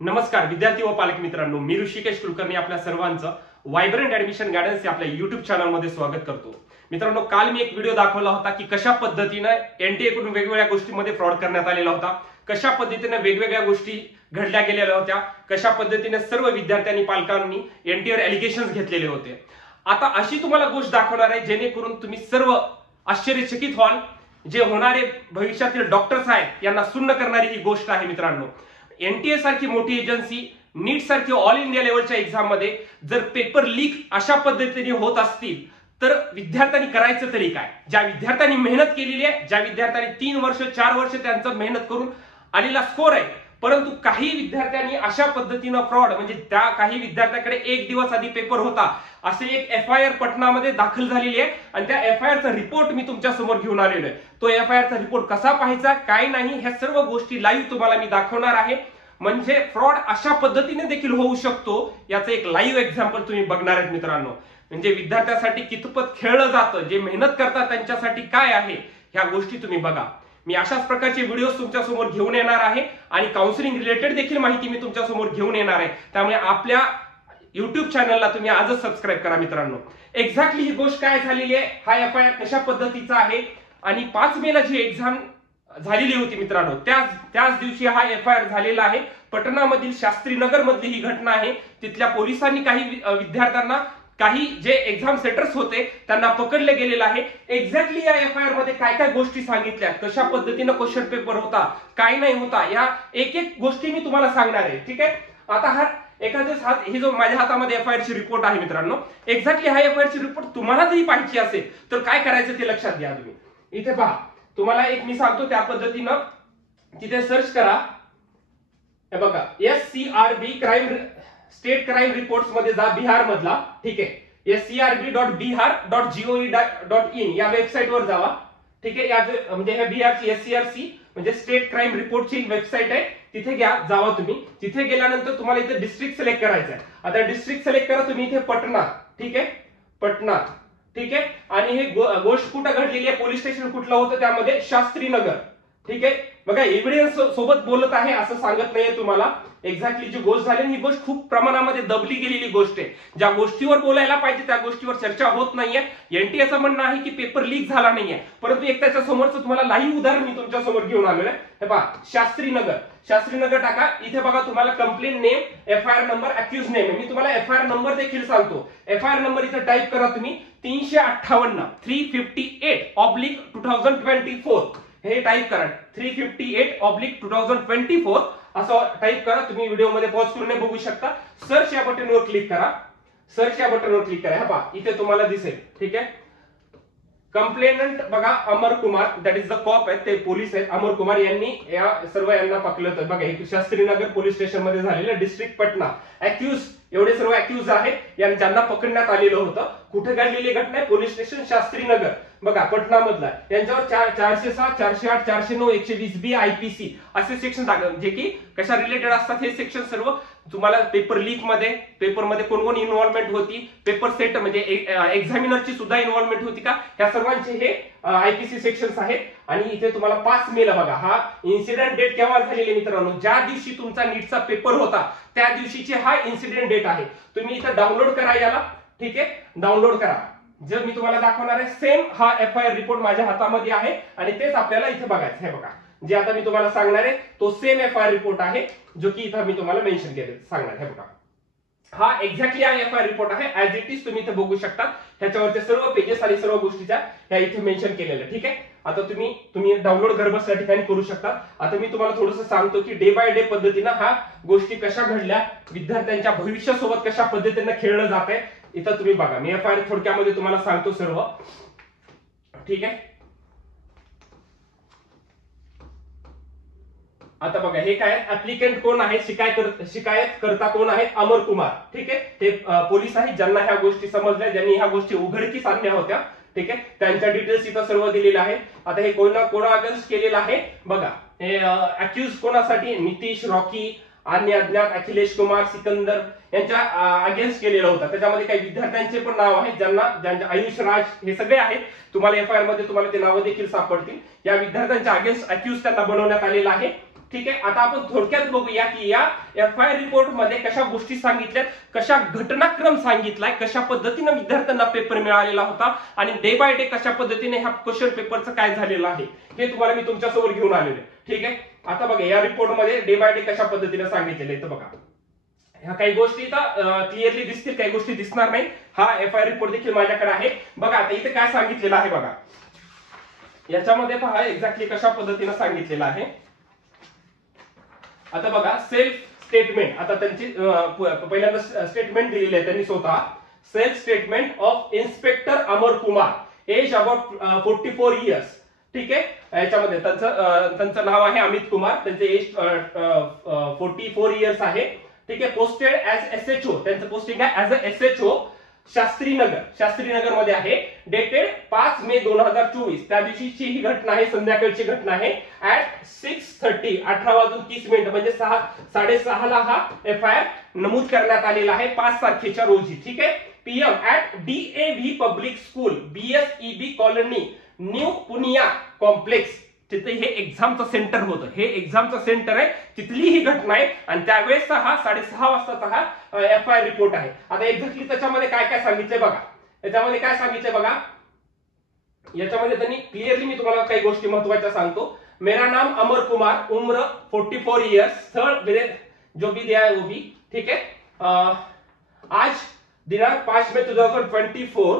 नमस्कार विद्यार्थी व पालक मित्रांनो, मी ऋषिकेश कुलकर्णी आपल्या सर्वांचं वायब्रंट ऍडमिशन गायडन्स या आपल्या युट्यूब चॅनलमध्ये स्वागत करतो। मित्रांनो, काल मी एक व्हिडिओ दाखवला होता की कशा पद्धतीने एनटीए कडून वेगवेगळ्या गोष्टींमध्ये फ्रॉड करण्यात आलेला होता, कशा पद्धतीने वेगवेगळ्या गोष्टी घडल्या गेलेल्या होत्या, कशा पद्धतीने सर्व विद्यार्थ्यांनी पालकांनी एनटीएवर एलिगेशन्स घेतलेले होते। आता अशी तुम्हाला गोष्ट दाखवणार आहे जेणेकरून तुम्ही सर्व आश्चर्यचकित व्हाल। जे होणारे भविष्यातील डॉक्टर्स आहेत यांना सुन्न करणारी ही गोष्ट आहे। मित्रांनो, एनटीए सारखी मोठी एजन्सी, नीट सारखी ऑल इंडिया लेवलच्या एक्झाम मध्ये जर पेपर लीक अशा पद्धतीने होत असतील तर विद्यार्थ्यांनी करायचं तरी काय? ज्या विद्यार्थ्यांनी मेहनत केलेली आहे, ज्या विद्यार्थ्यांनी 3 वर्ष 4 वर्ष त्यांचं मेहनत करून आलेला स्कोर आहे, परंतु काही विद्यार्थ्यांनी अशा पद्धतीनं फ्रॉड, म्हणजे त्या काही विद्यार्थ्याकडे 1 दिवस आधी पेपर होता असे एक एफआयआर पटनामध्ये दाखल झालेली आहे आणि त्या एफआयआरचा रिपोर्ट मी तुमच्या समोर घेऊन आलेलो आहे। तो एफआयआरचा रिपोर्ट कसा पाहायचा, काय नाही, ह्या सर्व गोष्टी लाईव्ह तुम्हाला मी दाखवणार आहे। म्हणजे फ्रॉड अशा पद्धतीने देखील होऊ शकतो याचं एक लाईव्ह एक्झाम्पल तुम्ही बघणार आहेत। मित्रांनो, म्हणजे विद्यार्थ्यासाठी कितपत खेळलं जातं, जे मेहनत करतात त्यांच्यासाठी काय आहे, ह्या गोष्टी तुम्ही बघा। मी अशाच प्रकारचे व्हिडिओ तुमच्या समोर घेऊन येणार आहे आणि काउन्सिलिंग रिलेटेड देखील माहिती मी तुमच्या समोर घेऊन येणार आहे। त्यामुळे आपल्या युट्यूब चॅनलला तुम्ही आजच सबस्क्राईब करा। मित्रांनो, एक्झॅक्टली ही गोष्ट काय झालेली आहे, हा एफआयआर कशा पद्धतीचा आहे आणि 5 मेला जी एक्झाम झालेली होती मित्रांनो, त्याच दिवशी हा एफआयआर झालेला आहे। पटनामधील शास्त्रीनगर मधली ही घटना आहे। तिथल्या पोलिसांनी काही विद्यार्थ्यांना, काही जे एक्झाम सेटर्स होते त्यांना पकडले गेलेलं आहे। एक्झॅक्टली या एफआयआर मध्ये काय काय गोष्टी सांगितल्या, कशा पद्धतीने क्वेश्चन पेपर होता, काय नाही होता, या एक एक गोष्टी मी तुम्हाला सांगणार आहे। ठीक आहे, आता हा एखाद्या ही जो माझ्या हातामध्ये एफआयआर ची रिपोर्ट आहे मित्रांनो, एक्झॅक्टली हा एफआयआर ची रिपोर्ट तुम्हाला जरी पाहिजे असेल तर काय करायचं ते लक्षात घ्या। तुम्ही इथे पहा, तुम्हाला एक मी सांगतो त्या पद्धतीनं तिथे सर्च करा। हे बघा, SCRB crime state crime reports मध्ये जा, बिहार मधला। ठीक आहे, scrb.bihar.gov.in या वेबसाईट वर जावा। ठीक आहे, या म्हणजे हे बिहारची SCRC म्हणजे स्टेट क्राईम रिपोर्टची वेबसाईट आहे, तिथे जावा तुम्ही। तिथे गेल्यानंतर तुम्हाला इथे डिस्ट्रिक्ट सिलेक्ट करायचं आहे। आता डिस्ट्रिक्ट सिलेक्ट करा तुम्ही इथे पटना। ठीक आहे, पटना। ठीक आहे, आणि हे गोष्ट कुठं घडलेली आहे, पोलीस स्टेशन कुठलं होतं, त्यामध्ये शास्त्रीनगर। ठीक आहे, बघा, एव्हिडन्स सोबत बोलत आहे असं सांगत नाहीये तुम्हाला। एक्झॅक्टली जी गोष्ट झाली ही गोष्ट खूप प्रमाणामध्ये दबली गेलेली गोष्ट आहे। ज्या गोष्टीवर बोलायला पाहिजे त्या गोष्टीवर चर्चा होत नाहीये। एनटीएचं म्हणणं आहे की पेपर लीक झाला नाहीये, परंतु एक त्याच्या समोरचं तुम्हाला लाईव्ह उदाहरण मी तुमच्या समोर घेऊन आलेलं आहे। हे पहा, शास्त्रीनगर टाका, इथे बघा तुम्हाला complaint name, FIR number, accused name. मी तुम्हाला एफआयआर नंबर देखील सांगतो। एफआयआर नंबर इथे टाईप करा तुम्ही 358/358/2024 हे टाईप करा। 358/2024 असं टाईप करा तुम्ही। व्हिडिओ मध्ये पॉज करून बघू शकता। सर्च या बटनवर क्लिक करा, सर्च या बटनवर क्लिक करा। हे पहा, इथे तुम्हाला दिसेल। ठीक आहे, कंप्लेनंट बघा Amar Kumar, that is the cop आहेत, ते पोलीस आहेत। अमर कुमार यांनी या सर्व यांना पकडलं। बघा, हे शास्त्रीनगर पोलीस स्टेशन मध्ये झालेलं, डिस्ट्रिक्ट पटना। अक्यूज एवढे सर्व अक्यूज आहेत ज्यांना पकडण्यात आलेलं होतं। कुठे घडलेली घटना आहे, पोलीस स्टेशन शास्त्रीनगर, बघा, पटना मधला। यांच्यावर 407, 408, 409, 120B IPC असे सेक्शन टाकले, जे की कशा रिलेटेड असतात। हे सेक्शन सर्व तुम्हाला पेपर लीक मध्ये, पेपर मध्ये कोण कोण इन्व्हॉल्वमेंट होती, पेपर सेट म्हणजे एक्झामिनरची सुद्धा इन्व्हॉल्वमेंट होती का, ह्या सर्वांचे हे IPC सेक्शन्स आहेत। आणि इथे तुम्हाला 5 मेला बघा, हा इन्सिडेंट डेट केव्हा झालेली मित्रांनो, ज्या दिवशी तुमचा नीटचा पेपर होता त्या दिवशीचे हा इन्सिडेंट डेट आहे। तुम्ही इथे डाउनलोड करा याला। ठीक आहे, डाउनलोड करा। जर मी तुम्हाला दाखवणार आहे सेम हा एफआयआर रिपोर्ट माझ्या हातामध्ये आहे आणि तेच आपल्याला इथे बघायचं आहे। बघा, जे आता मी तुम्हाला सांगणार आहे तो सेम एफआयआर रिपोर्ट आहे, जो की इथं मी तुम्हाला मेन्शन केले सांगणार आहे। बघा, हा एक्झॅक्टली हा एफआयआर रिपोर्ट आहे, ऍज इट इज तुम्ही इथे बघू शकता। ह्याच्यावरचे सर्व पेजेस आणि सर्व गोष्टीच्या ह्या इथे मेन्शन केलेल्या। ठीक आहे, आता तुम्ही डाउनलोड घर बसल्या ठिकाणी करू शकता। आता मी तुम्हाला थोडंसं सांगतो की डे बाय डे पद्धतीनं हा गोष्टी कशा घडल्या, विद्यार्थ्यांच्या भविष्यासोबत कशा पद्धतीने खेळलं जात आहे। इथं तुम्ही बघा, मी एफआयआर थोडक्यामध्ये तुम्हाला सांगतो सर्व। ठीक आहे, आता बघा, हे काय ऍप्लिकंट कोण आहे, शिकायत करता कोण आहे, अमर कुमार। ठीक आहे, ते पोलीस आहेत ज्यांना ह्या गोष्टी समजल्या, ज्यांनी ह्या गोष्टी उघडकीस आणल्या होत्या। ठीक आहे, त्यांच्या डिटेल्स इथं सर्व दिलेले आहेत। आता हे कोणा अगेन्स्ट केलेलं आहे बघा, हे अक्यूज कोणासाठी, नितीश, रॉकी, आणि अज्ञात, अखिलेश कुमार, सिकंदर यांच्या अगेन्स्ट केलेलं होतं। त्याच्यामध्ये काही विद्यार्थ्यांचे पण नाव आहेत, ज्यांचे आयुष राज हे सगळे आहेत। तुम्हाला एफआयआर मध्ये तुम्हाला ते नावं देखील सापडतील। या विद्यार्थ्यांच्या अगेन्स्ट अक्यूज त्यांना बनवण्यात आलेलं आहे। ठीक आहे, आता आपण थोडक्यात बघूया की या FIR रिपोर्ट मध्ये कशा गोष्टी सांगितल्यात, कशा घटनाक्रम सांगितलाय, कशा पद्धतीने विद्यार्थ्यांना पेपर मिळालेला होता आणि डे बाय डे कशा पद्धतीने ह्या क्वेश्चन पेपरचं काय झालेलं आहे हे तुम्हाला मी तुमच्यासमोर घेऊन आलेलो आहे. ठीक आहे, आता बघा या रिपोर्ट मध्ये डे बाय डे कशा पद्धतीने सांगितलेलं आहे. तर बघा ह्या काही गोष्टी इथं क्लिअरली दिसतील, काही गोष्टी दिसणार नाही. हा FIR रिपोर्ट देखील माझ्याकडे आहे. बघा आता इथे काय सांगितलेलं आहे बघा, याच्यामध्ये पहा एक्झॅक्टली कशा पद्धतीने सांगितलेलं आहे. आता बघा सेल्फ स्टेटमेंट, आता त्यांची पहिल्यांदा स्टेटमेंट दिलेली आहे त्यांनी स्वतः. Self statement of inspector Amar Kumar, age about 44 years. ठीक आहे, याच्यामध्ये त्यांचं नाव आहे अमित कुमार, त्यांचे एज 44 इयर्स आहे. ठीक आहे, पोस्टेड ऍज SHO, त्यांचं पोस्टिंग आहे ऍज अ SHO शास्त्रीनगर मध्ये आहे. डेटेड 5 मे 2024, त्या दिवशीची ही घटना आहे, संध्याकाळची घटना आहे. ऍट 6:30, 18:30 म्हणजे 6:30 ला हा FIR नमूद करण्यात आलेला आहे 5 तारखेच्या रोजी. ठीक आहे, PM at DAV public school, BSEB colony, new Punia complex. तिथे हे एक्झामचं सेंटर होतं, हे एक्झामचं सेंटर आहे, तिथली ही घटना आहे आणि त्यावेळेसचा हा 6:30 वाजताचा हा FIR रिपोर्ट आहे. आता एक्झॅक्टली त्याच्यामध्ये काय काय सांगितलंय बघा, याच्यामध्ये काय सांगितलंय बघा, याच्यामध्ये त्यांनी क्लिअरली मी तुम्हाला काही गोष्टी महत्वाच्या सांगतो. मेरा नाम अमर कुमार, उम्र 44 इयर्स, स्थळ जो भी दिया है वो भी. ठीक है, आज दिनांक 5 मे 2024,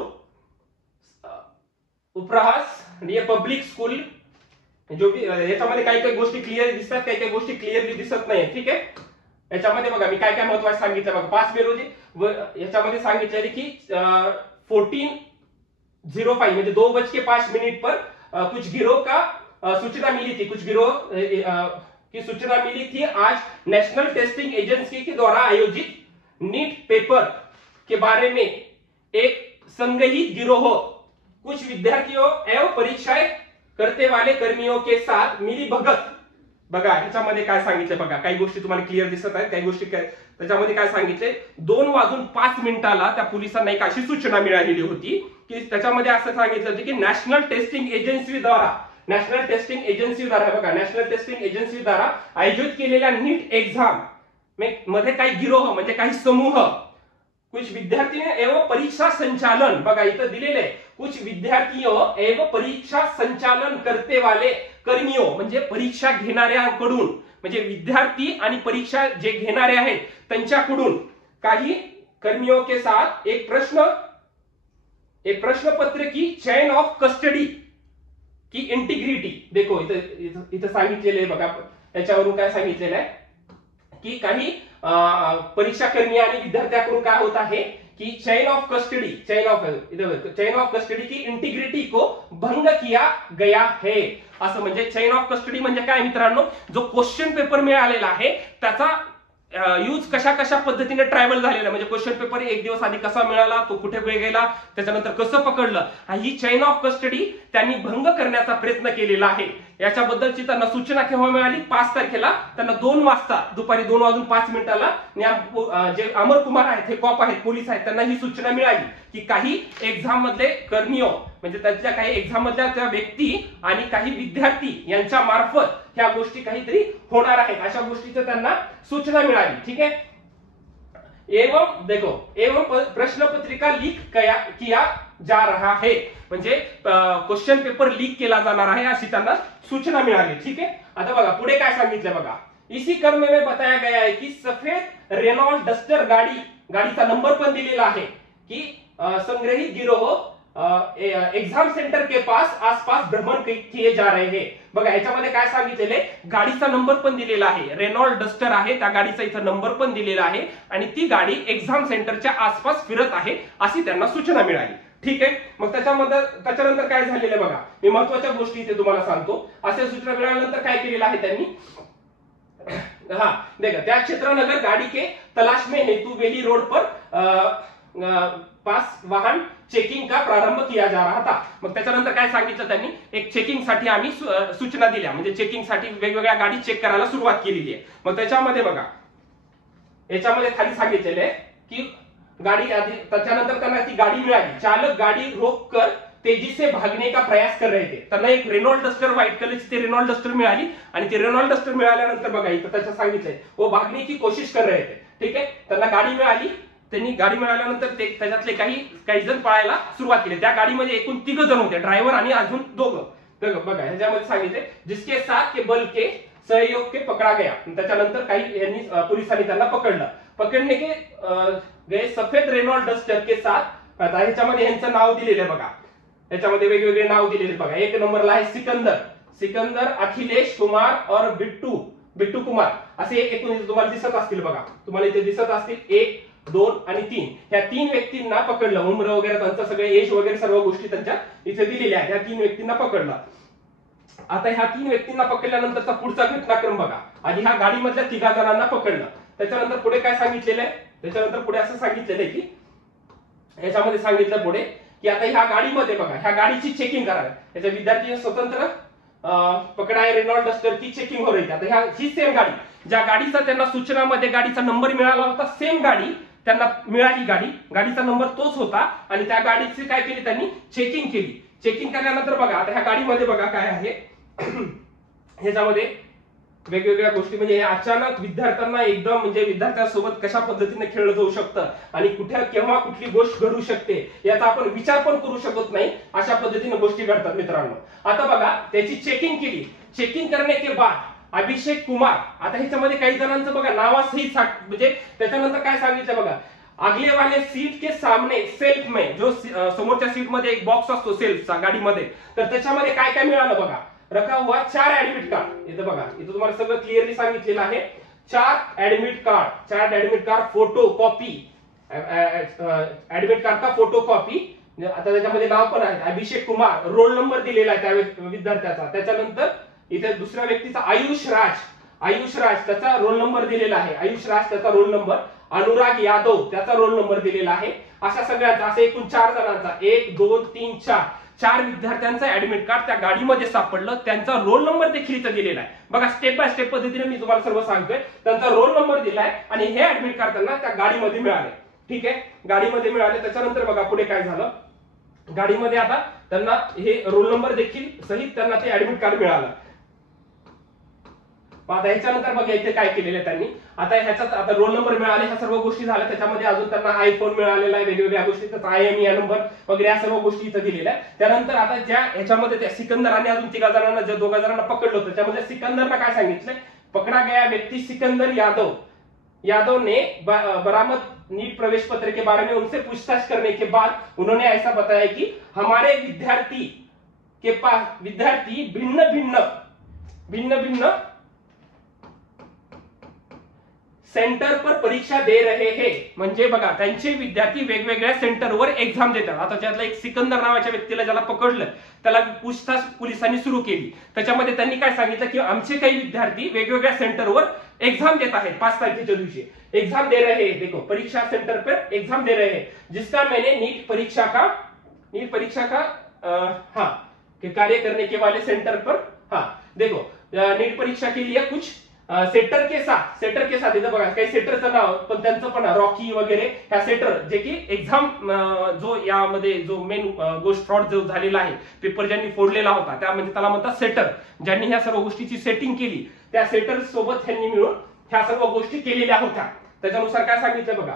उपरास ये पब्लिक स्कूल, जो भी याच्यामध्ये काही काही गोष्टी क्लिअर दिसतात, काही काही गोष्टी क्लिअरली दिसत नाही. ठीक आहे, याच्यामध्ये बघा मी काय काय महत्वाचं सांगितलं बघा. 5 मे रोजी याच्यामध्ये सांगितलेले की 14:05 म्हणजे 2:05 पर कुछ गिरोह का सूचना मिली थी, कुछ गिरोह की सूचना मिली थी आज नेशनल टेस्टिंग एजेंसी के द्वारा आयोजित नीट पेपर के बारे में एक संगठित गिरोह कुछ विद्यार्थियों एवं परीक्षाएं करते वाले कर्मियों के साथ मिली भगत. बघा ह्याच्यामध्ये काय सांगितलं बघा, काही गोष्टी तुम्हाला क्लिअर दिसत आहेत, काही गोष्टी त्याच्यामध्ये काय सांगितले. 2:05 त्या पोलिसांना एक अशी सूचना मिळालेली होती की त्याच्यामध्ये असं सांगितलं होतं की नॅशनल टेस्टिंग एजन्सी द्वारा बघा, नॅशनल टेस्टिंग एजन्सी द्वारा आयोजित केलेल्या नीट एक्झाम मध्ये काही गिरोह म्हणजे काही समूह, कुछ विद्यार्थियों एवं परीक्षा संचालन, बघा इथं दिलेले आहे, कुछ विद्यार्थियों एवं परीक्षा संचालन करते वाले कर्मियों म्हणजे परीक्षा घेणाऱ्यांकडून, म्हणजे विद्यार्थी आणि परीक्षा जे घेणारे आहेत त्यांच्याकडून काही कर्मियों के साथ एक प्रश्न पत्र की चेन ऑफ कस्टडी की इंटिग्रिटी. देखो इथं सांगितलेलं आहे बघा, त्याच्यावरून काय सांगितलेलं आहे की काही परीक्षा कर्मी आणि विद्यार्थ्यांकडून काय होत आहे की चेन ऑफ कस्टडी की इंटिग्रिटी को भंग किया गया है. असं म्हणजे चेन ऑफ कस्टडी म्हणजे काय मित्रांनो, जो क्वेश्चन पेपर मिळालेला आहे त्याचा यूज कशा पद्धतीने ट्रॅव्हल झालेला, म्हणजे क्वेश्चन पेपर एक दिवस आधी कसा मिळाला, तो कुठे गेला, त्याच्यानंतर कसं पकडलं, ही चेन ऑफ कस्टडी त्यांनी भंग करण्याचा प्रयत्न केलेला आहे. याच्याबद्दलची त्यांना सूचना केव्हा मिळाली, 5 तारखेला त्यांना 2 वाजता, दुपारी 2:05 जे अमर कुमार आहेत, हे कॉप आहेत, पोलीस आहेत, त्यांना ही सूचना मिळाली की काही एक्झाम मधले कर्मियों म्हणजे त्यांच्या काही एक्झाम मधल्या त्या व्यक्ती आणि काही विद्यार्थी यांच्या मार्फत ह्या गोष्टी काहीतरी होणार आहेत, अशा गोष्टीचं त्यांना सूचना मिळाली. ठीक आहे, एवं प्रश्न पत्रिका लीक किया जा रहा है, म्हणजे क्वेश्चन पेपर लीक केला जाणार आहे अशी त्यांना सूचना मिळाली. ठीक आहे, आता बघा पुढे काय सांगितलं बघा. इसी क्रम में बताया गया है की सफेद रेनॉल्ड डस्टर गाडीचा नंबर पण दिलेला आहे की संग्रहित गिरोह एग्जाम सेंटर के आसपास भ्रमण किए जा रहे हैं. बघा याच्यामध्ये काय सांगितलेले, गाडीचा नंबर पण दिलेला आहे, रेनॉल्ड डस्टर आहे, त्या गाडीचा इथं नंबर पण दिलेला आहे आणि ती गाडी एक्झाम सेंटरच्या आसपास फिरत आहे अशी त्यांना सूचना मिळाली. ठीक आहे, मग त्याच्यानंतर काय झालेलं बघा, मी महत्वाच्या गोष्टी इथे तुम्हाला सांगतो. अशा सूचना मिळाल्यानंतर काय केलेलं आहे त्यांनी, देखा त्या क्षेत्रनगर गाड़ी के तलाश में हेतु वेली रोड पर पास वाहन चेकिंग का प्रारंभ किया जा रहा था. मग त्याच्यानंतर काय सांगितलं त्यांनी, एक चेकिंग साठी आम्ही सूचना दिल्या, म्हणजे चेकिंग साठी वेगवेगळ्या गाडी चेक करायला सुरुवात केलेली आहे. मग त्याच्यामध्ये बघा याच्यामध्ये खाली सांगितलेलं आहे की गाडी आधी, त्याच्यानंतर त्यांना ती गाडी मिळाली, चालक गाडी रोक कर तेजी से भागने का प्रयास कर रहे थे. त्यांना एक रेनॉल्ड डस्टर व्हाईट कलरची ती रेनॉल्ड डस्टर मिळाली आणि ती रेनॉल्ड डस्टर मिळाल्यानंतर बघा इथं त्याचं सांगितलंय वो भागने की कोशिश कर रहे थे. ठीक आहे, त्यांना गाडी मिळाली. त्यांनी गाडी मिळाल्यानंतर ते त्याच्यातले काही जण पळायला सुरुवात केली. त्या गाडीमध्ये एकूण 3 जण होते, ड्रायव्हर आणि अजून 2. बघा ह्याच्यामध्ये सांगितले जिसके साथ के बल के सहयोग के पकडा गया. त्याच्यानंतर काही यांनी पोलिसांनी त्यांना पकडलं. पकडणे के गए सफेद रेनॉल्ड डस्टर के साथ. आता ह्याच्यामध्ये यांचं नाव दिलेलं आहे बघा, याच्यामध्ये वेगवेगळे नाव दिलेले बघा. 1 नंबरला आहे सिकंदर, अखिलेश कुमार और बिट्टू कुमार असे एकूण तुम्हाला दिसत असतील बघा. तुम्हाला इथे दिसत असतील 1, 2 आणि 3. ह्या 3 व्यक्तींना पकडलं. उम्र वगैरे त्यांचं सगळे एज वगैरे सर्व गोष्टी त्यांच्या इथे दिलेल्या आहेत. ह्या 3 व्यक्तींना पकडलं. आता ह्या 3 व्यक्तींना पकडल्यानंतरचा पुढचा घटनाक्रम बघा. आधी ह्या गाडीमधल्या 3 जणांना पकडलं. त्याच्यानंतर पुढे काय सांगितलेलं आहे, त्याच्यानंतर पुढे असं सांगितलेलं आहे की ह्याच्यामध्ये सांगितलं पुढे की आता ह्या गाडीमध्ये बघा, ह्या गाडीची चेकिंग करा. याच्या विद्यार्थी स्वतंत्र पकडा है रेनॉल्ड डस्टर की चेकिंग हो रही थी. आता ही सेम गाडी, ज्या गाडीचा त्यांना सूचनामध्ये गाडीचा नंबर मिळाला होता, सेम गाडी त्यांना मिळाली. गाडीचा नंबर तोच होता आणि त्या गाडीची काय केली त्यांनी चेकिंग केली. चेकिंग केल्यानंतर बघा आता ह्या गाडीमध्ये बघा काय आहे ह्याच्यामध्ये वेगवेगळ्या गोष्टी. म्हणजे अचानक विद्यार्थ्यांना एकदम म्हणजे विद्यार्थ्यांसोबत कशा पद्धतीने खेळलं जाऊ शकतं आणि कुठे केव्हा कुठली गोष्ट घडू शकते याचा आपण विचार पण करू शकत नाही, अशा पद्धतीने गोष्टी घडतात मित्रांनो. आता बघा त्याची चेकिंग केली. चेकिंग करने के बाद अभिषेक कुमार, आता ह्याच्यामध्ये काही जणांचं बघा नावासहित म्हणजे त्याच्यानंतर काय सांगितलं बघा, अगले वाले सीट के सामने सेल्फ में, जो समोरच्या सीट मध्ये एक बॉक्स असतो सेल्फचा गाडीमध्ये, तर त्याच्यामध्ये काय काय मिळालं बघा. रखा हुआ 4 ऍडमिट कार्ड. इथं बघा, इथं तुम्हाला सगळं क्लिअरली सांगितलेलं आहे. 4 admit card photo copy, admit card का फोटो कॉपी. आता त्याच्यामध्ये नाव पण आहे अभिषेक कुमार, रोल नंबर दिलेला आहे त्या विद्यार्थ्याचा. त्याच्यानंतर इथे दुसऱ्या व्यक्तीचा आयुष राज त्याचा रोल नंबर दिलेला आहे. आयुष राज त्याचा रोल नंबर. अनुराग यादव त्याचा रोल नंबर दिलेला आहे. अशा सगळ्यांचा असे एकूण 4 जणांचा 1, 2, 3, 4 विद्यार्थ्यांचा ऍडमिट कार्ड त्या गाडीमध्ये सापडलं. त्यांचा रोल नंबर देखील इथं दिलेला आहे बघा. स्टेप बाय स्टेप पद्धतीने मी तुम्हाला सर्व सांगतोय. त्यांचा रोल नंबर दिलाय आणि हे ऍडमिट कार्ड त्यांना त्या गाडीमध्ये मिळाले. ठीक आहे, गाडीमध्ये मिळाले. त्याच्यानंतर बघा पुढे काय झालं, गाडीमध्ये आता त्यांना हे रोल नंबर देखील सहित त्यांना ते ऍडमिट कार्ड मिळालं. आता ह्याच्यानंतर बघा इथे काय केलेलं आहे त्यांनी. आता ह्याच्यात आता रोल नंबर मिळाले, ह्या सर्व गोष्टी झाल्या. त्याच्यामध्ये अजून त्यांना आयफोन मिळालेला आहे, वेगवेगळ्या गोष्टी, त्याचा IMEI नंबर वगैरे या सर्व गोष्टी इथं दिलेल्या आहेत. त्यानंतर आता ज्या ह्याच्यामध्ये त्या सिकंदराने अजून 3 जणांना, ज्या 2 जणांना पकडलं होतं, त्याच्यामध्ये सिकंदरला काय सांगितलंय, पकडा गया व्यक्ती सिकंदर यादव ने बरामद नीट प्रवेश पत्र के बारे में उनसे पूछताछ करने के बाद उन्होंने ऐसा बताया कि हमारे विद्यार्थी भिन्न भिन्न सेंटर पर परीक्षा दे रहे हैं. म्हणजे बघा त्यांचे विद्यार्थी वेगवेगळ्या सेंटरवर एक्झाम देतात. आता त्यातला एक सिकंदर नावाच्या व्यक्तीला ज्याला पकडलं त्याला पूछताछ पोलिसांनी सुरू केली. त्याच्यामध्ये त्यांनी काय सांगितलं की आमचे काही विद्यार्थी वेगवेगळ्या सेंटरवर एग्जाम देत आहेत. 5 तारखेच्या दिवशी एग्जाम दे रहे हैं, देखो परीक्षा सेंटर पर एग्जाम दे रहे हैं, जिसका मैंने नीट परीक्षा का कार्य करने के वाले सेंटर पर देखो नीट परीक्षा के लिए कुछ सेटर के साथ इथं बघा काही सेटरचं नाव पण त्यांचं पण रॉकी वगैरे ह्या सेटर जे की एक्झाम जो यामध्ये जो मेन गोष्ट फ्रॉड जो झालेला आहे, पेपर ज्यांनी फोडलेला होता त्यामध्ये त्याला म्हणतात सेटर. ज्यांनी ह्या सर्व गोष्टीची सेटिंग केली त्या सेटर सोबत त्यांनी मिळून ह्या सर्व गोष्टी केलेल्या होत्या. त्याच्यानुसार काय सांगितलं बघा,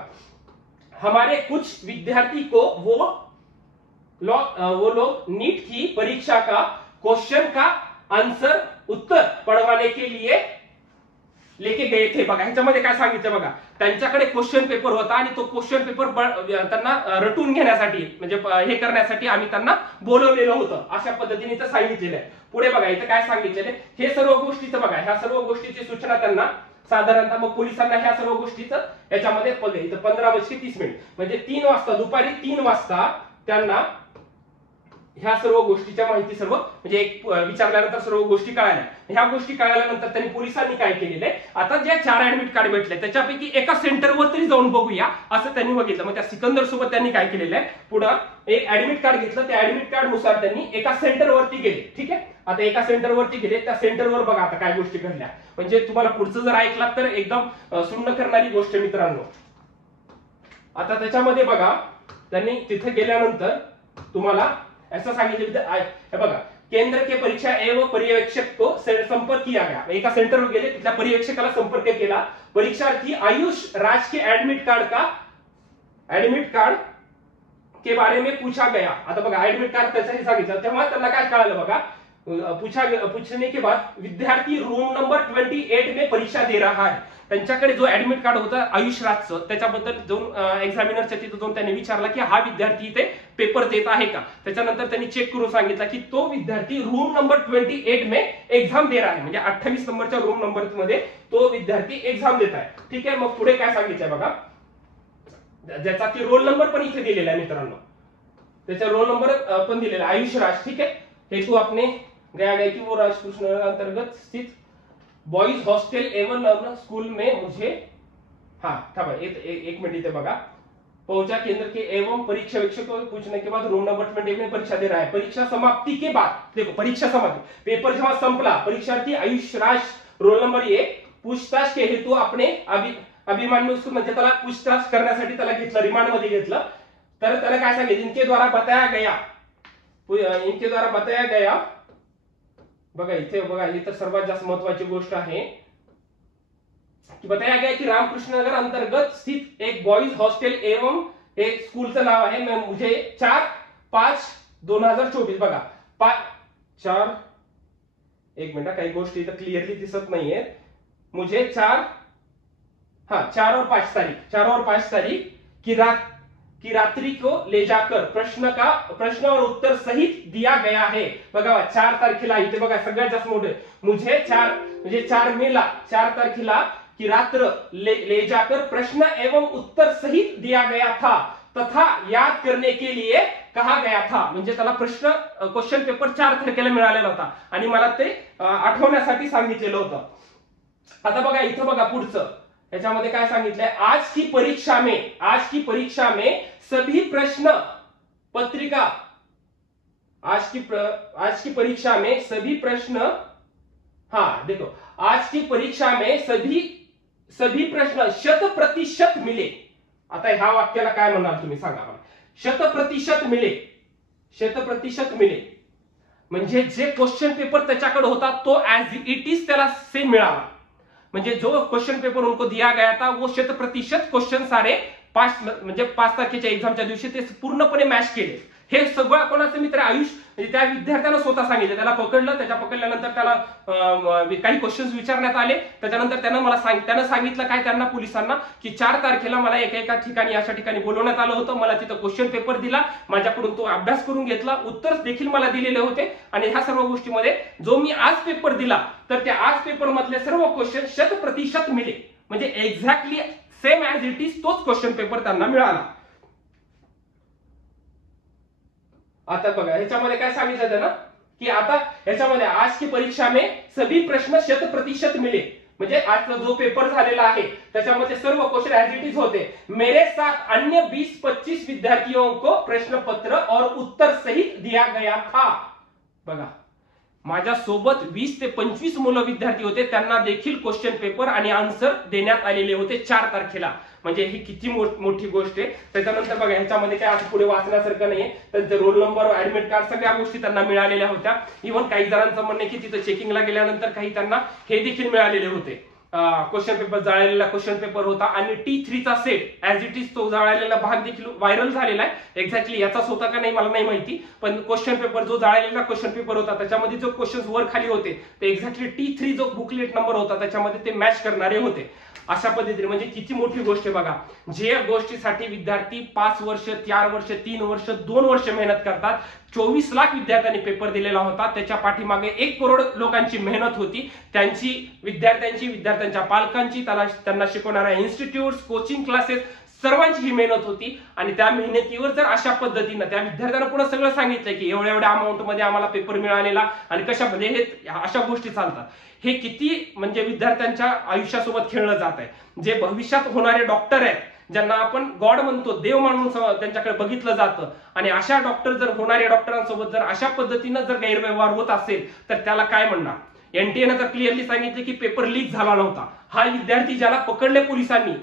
हमारे कुछ विद्यार्थी को वो लोग नीट की परीक्षा का क्वेश्चन का आंसर उत्तर पढ़वाने के लिए लेके गए थे. बघा ह्याच्यामध्ये काय सांगितलं बघा, त्यांच्याकडे क्वेश्चन पेपर होता आणि तो क्वेश्चन पेपर त्यांना रटून घेण्यासाठी म्हणजे हे करण्यासाठी आम्ही त्यांना बोलवलेलं होतं, अशा पद्धतीने इथं सांगितलेलं आहे. पुढे बघा इथं काय सांगितलेलं आहे, हे सर्व गोष्टीचं बघा, ह्या सर्व गोष्टीची सूचना त्यांना साधारणतः मग पोलिसांना ह्या सर्व गोष्टीचं याच्यामध्ये इथं 15:30 म्हणजे 3 वाजता, दुपारी 3 वाजता त्यांना ह्या सर्व गोष्टीच्या माहिती सर्व म्हणजे एक विचारल्यानंतर सर्व गोष्टी कळाल्या. ह्या गोष्टी कळाल्यानंतर त्यांनी पोलिसांनी काय केलेलं आहे, आता ज्या 4 ऍडमिट कार्ड भेटले त्याच्यापैकी एका सेंटरवर तरी जाऊन बघूया असं त्यांनी बघितलं. मग त्या सिकंदर सोबत त्यांनी काय केलेलं आहे, पुढे एक ऍडमिट कार्ड घेतलं, त्या ऍडमिट कार्ड नुसार त्यांनी एका सेंटरवरती गेले. ठीक आहे, आता एका सेंटरवरती गेले, त्या सेंटरवर बघा आता काय गोष्टी घडल्या. म्हणजे तुम्हाला पुढचं जर ऐकलात तर एकदम सुन्न करणारी गोष्ट मित्रांनो. आता त्याच्यामध्ये बघा त्यांनी तिथे गेल्यानंतर तुम्हाला ऐसा सांगितलं हे बघा, केंद्र के परीक्षा एवं पर्यवेक्षक को संपर्क किया गया, एका सेंटरवर गेले, तिथल्या पर्यवेक्षकाला संपर्क केला, परीक्षार्थी आयुष राज के एडमिट कार्ड के बारे में पूछा गया। आता बघा एडमिट कार्ड त्याच्याही सांगितलं, तेव्हा त्यांना काय कळालं बघा, पूछने के बाद विद्यार्थी रूम नंबर 28 में परीक्षा दे रहा है। त्यांच्याकडे जो ऍडमिट कार्ड होता आयुष राजचं, त्याच्याबद्दल जाऊन एक्झामिनरच्या तिथे जाऊन त्यांनी विचारला की हा विद्यार्थी इथे पेपर देत आहे का। त्याच्यानंतर त्यांनी चेक करून सांगितलं की तो विद्यार्थी रूम नंबर 28 में एग्जाम दे रहा है, म्हणजे 28 नंबरच्या रूम नंबर मध्ये तो विद्यार्थी एक्झाम देत आहे। ठीक आहे, मग पुढे काय सांगितलंय बघा, ज्याचा की रोल नंबर पण इथे दिलेला आहे मित्रांनो, त्याचा रोल नंबर पण दिलेला आहे आयुष राज। ठीक है, हेतु आपने गया गया कि वो राजकृष्ण अंतर्गत स्थित बॉयज हॉस्टल एवं लर्नर स्कूल में मुझे, हाँ था भाई एक मिनट इथे बघा, पहुंचा केंद्र के एवं परीक्षावेक्षक को पूछने के बाद रूम नंबर 28 में परीक्षा दे रहा है। परीक्षा समाप्ति के बाद, देखो परीक्षा समाप्ति, पेपर जेव्हा संपला, परीक्षार्थी आयुष राज रोल नंबर 1 पूछताछ के हेतू अपने अभिमान्यू म्हणजे त्याला पूछताछ करण्यासाठी त्याला घेतलं, रिमांड मध्ये घेतलं, तर त्याला काय सांगितलं, इनके द्वारा बताया गया बघा इथे बघा, इथं सर्वात जास्त महत्वाची गोष्ट आहे की बताया गया कि रामकृष्ण नगर अंतर्गत स्थित एक बॉयज हॉस्टेल एवं एक स्कूलचं नाव आहे, मैं मुझे 4/5/2024 बघा 4 एक मिनिट, काही गोष्टी इथं क्लिअरली दिसत नाहीये, मुझे 4 और 5 तारीख की रात्रि को ले जाकर प्रश्न और उत्तर सहित दिया गया है। बघा 4 तारखेला, इथे बघा सगळ्यात जास्त मोठे, मुझे 4 मेला 4 तारखेला की रात्र ले जाकर प्रश्न एवं उत्तर सहित दिया गया था तथा याद करने के लिए कहा गया था, म्हणजे त्याला क्वेश्चन पेपर 4 तारखेला मिळालेला होता आणि मला ते आठवण्यासाठी सांगितलेलं होतं। आता बघा इथं बघा पुढचं, याच्यामध्ये काय सांगितलंय, आज की परीक्षा में सभी प्रश्न पत्रिका, आज की परीक्षा में सभी प्रश्न, हाँ देखो, आज की परीक्षा में सभी प्रश्न 100% मिले। आता ह्या वाक्याला काय म्हणाल तुम्ही सांगा मला, 100% मिले म्हणजे जे क्वेश्चन पेपर त्याच्याकडे होता तो ऍज इट इज त्याला सेम मिळाला, म्हणजे जो क्वेश्चन पेपर उनको दिया गया था वो 100% क्वेश्चन सारे 5 तारखेच्या एक्झामच्या दिवशी ते पूर्णपणे मॅच केले। हे सगळं कोणाचं मित्र आयुष, म्हणजे त्या विद्यार्थ्यानं स्वतः सांगितलं, त्याला पकडलं, पकडल्यानंतर त्याला काही क्वेश्चन्स विचारण्यात आले, त्याच्यानंतर त्यानं सांगितलं काय त्यांना पोलिसांना की 4 तारखेला मला एका ठिकाणी अशा ठिकाणी बोलवण्यात आलं होतं, मला तिथं क्वेश्चन पेपर दिला, माझ्याकडून तो अभ्यास करून घेतला, उत्तर देखील मला दिलेले होते आणि ह्या सर्व गोष्टीमध्ये जो मी आज पेपर दिला तर त्या आज पेपर मधले सर्व क्वेश्चन 100% मिले, म्हणजे exactly same as it is तोच क्वेश्चन पेपर त्यांना मिळाला। आता बघा ह्याच्यामध्ये काय सांगितलं ना की आता ह्याच्यामध्ये आज की परीक्षा में सभी प्रश्न 100% मिले, म्हणजे आजचा जो पेपर झालेला आहे त्याच्यामध्ये सर्व क्वेश्चन ऍज इट इज होते। मेरे साथ अन्य 20-25 विद्यार्थियों को प्रश्न पत्र और उत्तर सहित दिया गया था। बघा माझ्या सोबत 20 ते 25 मुलं विद्यार्थी होते, त्यांना देखील क्वेश्चन पेपर आणि आन्सर देण्यात आलेले होते 4 तारखेला, म्हणजे ही किती मोठी गोष्ट आहे। त्याच्यानंतर बघा ह्याच्यामध्ये काय असं पुढे वाचण्यासारखं नाहीये, त्यांचे रोल नंबर, ऍडमिट कार्ड सगळ्या गोष्टी त्यांना मिळालेल्या होत्या। इव्हन काही जणांचं म्हणणं की तिथं चेकिंगला गेल्यानंतर काही त्यांना हे देखील मिळालेले होते, क्वेश्चन पेपर जाळलेला क्वेश्चन पेपर होता आणि T3 चा सेट ऍज इट इज तो जाळलेला भाग देखील व्हायरल झालेला आहे। एक्झॅक्टली याचाच होता का नाही मला नाही माहिती, पण क्वेश्चन पेपर जो जाळलेला क्वेश्चन पेपर होता त्याच्यामध्ये जो क्वेश्चन्स वर खाली होते ते एक्झॅक्टली T3 जो बुकलेट नंबर होता त्याच्यामध्ये ते मॅच करणारे होते। अशा पद्धतीने म्हणजे किती मोठी गोष्ट आहे बघा, जे गोष्टीसाठी विद्यार्थी 5 वर्ष 4 वर्ष 3 वर्ष 2 वर्ष मेहनत करतात, 24 लाख विद्यार्थ्यांनी पेपर दिलेला होता, त्याच्या पाठीमागे 1 करोड लोकांची मेहनत होती, त्यांची विद्यार्थ्यांच्या पालकांची, त्यांना शिकवणाऱ्या इन्स्टिट्यूट्स, कोचिंग क्लासेस सर्वांची ही मेहनत होती आणि त्या मेहनतीवर जर अशा पद्धतीने त्या विद्यार्थ्यांना पुन्हा सगळं सांगितलंय की एवढ्या अमाऊंट मध्ये आम्हाला पेपर मिळालेला आणि कशामध्ये हे अशा गोष्टी चालतात, हे किती म्हणजे विद्यार्थ्यांच्या आयुष्यासोबत खेळलं जात आहे। जे भविष्यात होणारे डॉक्टर आहेत, ज्यांना आपण गॉड म्हणतो, देव म्हणून त्यांच्याकडे बघितलं जातं, आणि अशा होणाऱ्या डॉक्टरांसोबत जर अशा पद्धतीनं जर गैरव्यवहार होत असेल तर त्याला काय म्हणणार, एनटीएनं तर क्लिअरली सांगितले की पेपर लीक झाला नव्हता. हा विद्यार्थी ज्याला पकडले पोलिसांनी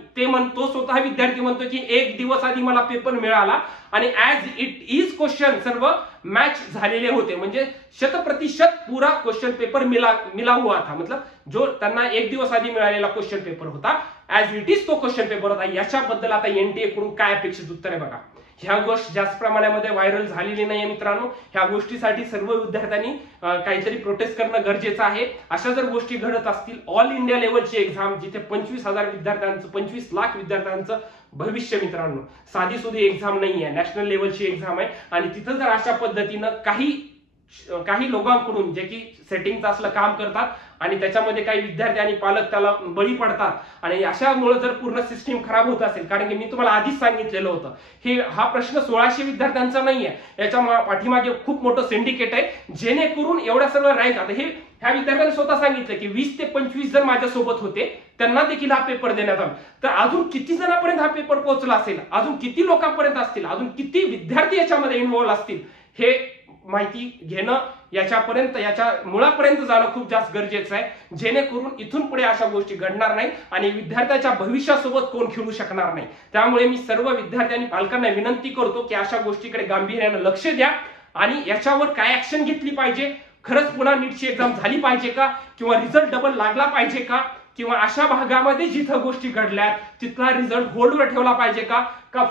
तो स्वतः विद्यार्थी म्हणतो की 1 दिवस आधी मला पेपर मिळाला आणि ऍज इट इज क्वेश्चन सर्व मॅच झालेले होते, म्हणजे 100% पूरा क्वेश्चन पेपर मिला हुआ था. मतलब जो त्यांना 1 दिवस आधी मिळालेला क्वेश्चन पेपर होता ऍज इट इज तो क्वेश्चन पेपर होता. याच्याबद्दल आता एनटीए कडून काय अपेक्षित उत्तर आहे बघा. ह्या गोष्ट जास्त प्रमाणामध्ये व्हायरल झालेली नाहीये मित्रांनो. ह्या गोष्टीसाठी सर्व विद्यार्थ्यांनी काहीतरी प्रोटेस्ट करणं गरजेचं आहे. अशा जर गोष्टी घडत असतील, ऑल इंडिया लेवलची एक्झाम जिथे 25,000 विद्यार्थ्यांचं 25 लाख विद्यार्थ्यांचं भविष्य मित्रांनो, साधी सुधी एक्झाम नाही आहे, नॅशनल लेवलची एक्झाम आहे. आणि तिथं जर अशा पद्धतीनं काही लोकांकडून जे की सेटिंगचं असलं काम करतात आणि त्याच्यामध्ये काही विद्यार्थी आणि पालक त्याला बळी पडतात आणि अशामुळे जर पूर्ण सिस्टीम खराब होत असेल, कारण की मी तुम्हाला आधीच सांगितलेलं होतं हा प्रश्न 1600 विद्यार्थ्यांचा नाहीये, याच्या पाठीमागे खूप मोठं सिंडिकेट आहे जेणेकरून एवढ्या सर्व रँक. आता ह्या विद्यार्थ्यांनी स्वतः सांगितलं की 20 ते 25 जर माझ्यासोबत होते त्यांना देखील हा पेपर देण्यात आला, तर अजून किती जणांपर्यंत हा पेपर पोहोचला असेल, अजून किती लोकांपर्यंत असतील, अजून किती विद्यार्थी याच्यामध्ये इन्व्हॉल्व असतील, हे माहिती घेणं याच्या मुळापर्यंत जाणं खूप जास्त गरजेचं आहे, जेणेकरून इथून पुढे अशा गोष्टी घडणार नाही आणि विद्यार्थ्याच्या भविष्यासोबत कोण खेळू शकणार नाही. त्यामुळे मी सर्व विद्यार्थी आणि पालकांना विनंती करतो की अशा गोष्टीकडे गांभीर्यानं लक्ष द्या आणि याच्यावर काय ऍक्शन घेतली पाहिजे. खरंच पुन्हा नीटची एक्झाम झाली पाहिजे का, किंवा रिझल्ट डबल लागला पाहिजे का, किंवा अशा भागामध्ये जिथं गोष्टी घडल्यात तिथला रिझल्ट होल्डवर ठेवला पाहिजे का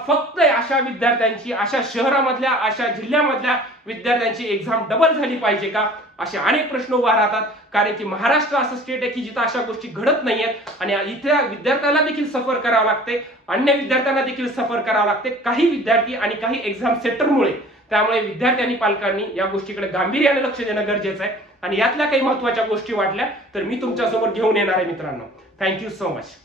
फक्त अशा विद्यार्थ्यांची, अशा शहरामधल्या, अशा जिल्ह्यामधल्या विद्यार्थ्यांची एक्झाम डबल झाली पाहिजे का, असे अनेक प्रश्न उभा राहतात. कारण की महाराष्ट्र असं स्टेट आहे की जिथं अशा गोष्टी घडत नाहीयेत आणि इथे विद्यार्थ्याला देखील सफर करावं लागते, अन्य विद्यार्थ्यांना देखील सफर करावं लागते, काही विद्यार्थी आणि काही एक्झाम सेंटरमुळे. त्यामुळे विद्यार्थी आणि पालकांनी या गोष्टीकडे गांभीर्याने लक्ष देणं गरजेचं आहे आणि यातल्या काही महत्त्वाच्या गोष्टी वाटल्या तर मी तुमच्या समोर घेऊन येणार आहे मित्रांनो. Thank you so much.